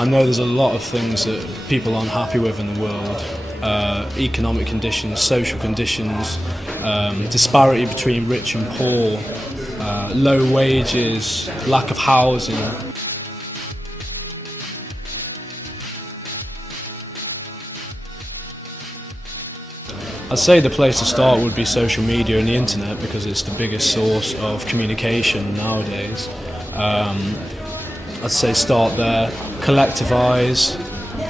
I know there's a lot of things that people aren't happy with in the world. Economic conditions, social conditions, disparity between rich and poor, low wages, lack of housing. I'd say the place to start would be social media and the internet, because it's the biggest source of communication nowadays. I'd say start there, collectivise,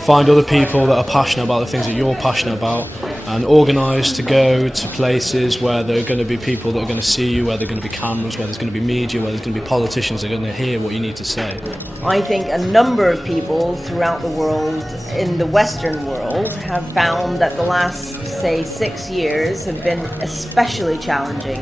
find other people that are passionate about the things that you're passionate about, and organise to go to places where there are going to be people that are going to see you, where there are going to be cameras, where there's going to be media, where there's going to be politicians that are going to hear what you need to say. I think a number of people throughout the world, in the Western world, have found that the last, say, 6 years have been especially challenging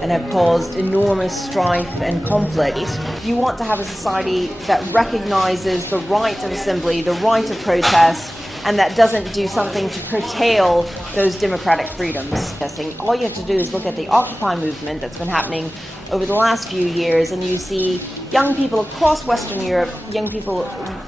and have caused enormous strife and conflict. You want to have a society that recognizes the right of assembly, the right of protest, and that doesn't do something to curtail those democratic freedoms. All you have to do is look at the Occupy movement that's been happening over the last few years, and you see young people across Western Europe, young people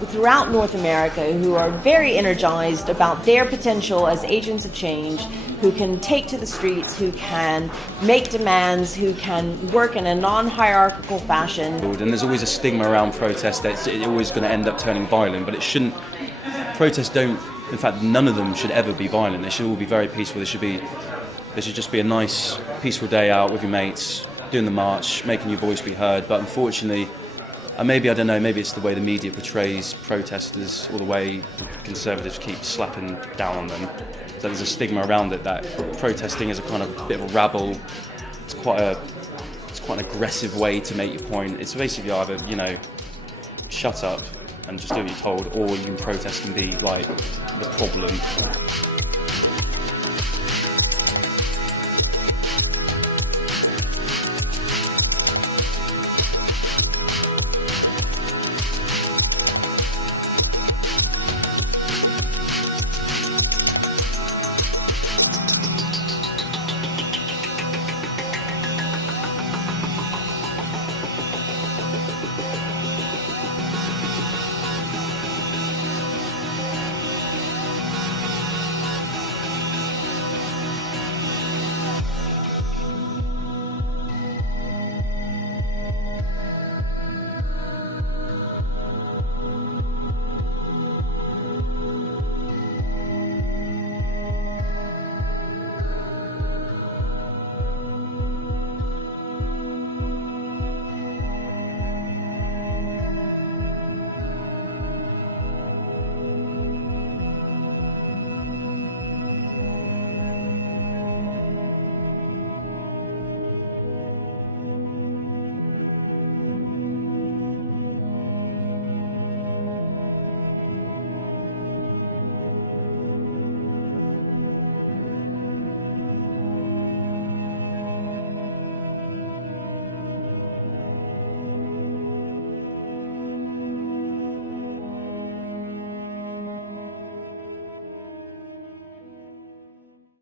throughout North America who are very energized about their potential as agents of change, who can take to the streets, who can make demands, who can work in a non-hierarchical fashion. And there's always a stigma around protest that it's always going to end up turning violent, but it shouldn't. Protests don't, in fact, none of them should ever be violent. They should all be very peaceful. There should just be a nice, peaceful day out with your mates, doing the march, making your voice be heard. But unfortunately, and maybe, I don't know, maybe it's the way the media portrays protesters, or the way the Conservatives keep slapping down on them. So there's a stigma around it that protesting is a kind of bit of a rabble. It's quite an aggressive way to make your point. It's basically either, shut up and just do what you're told, or you can protest and be like the problem.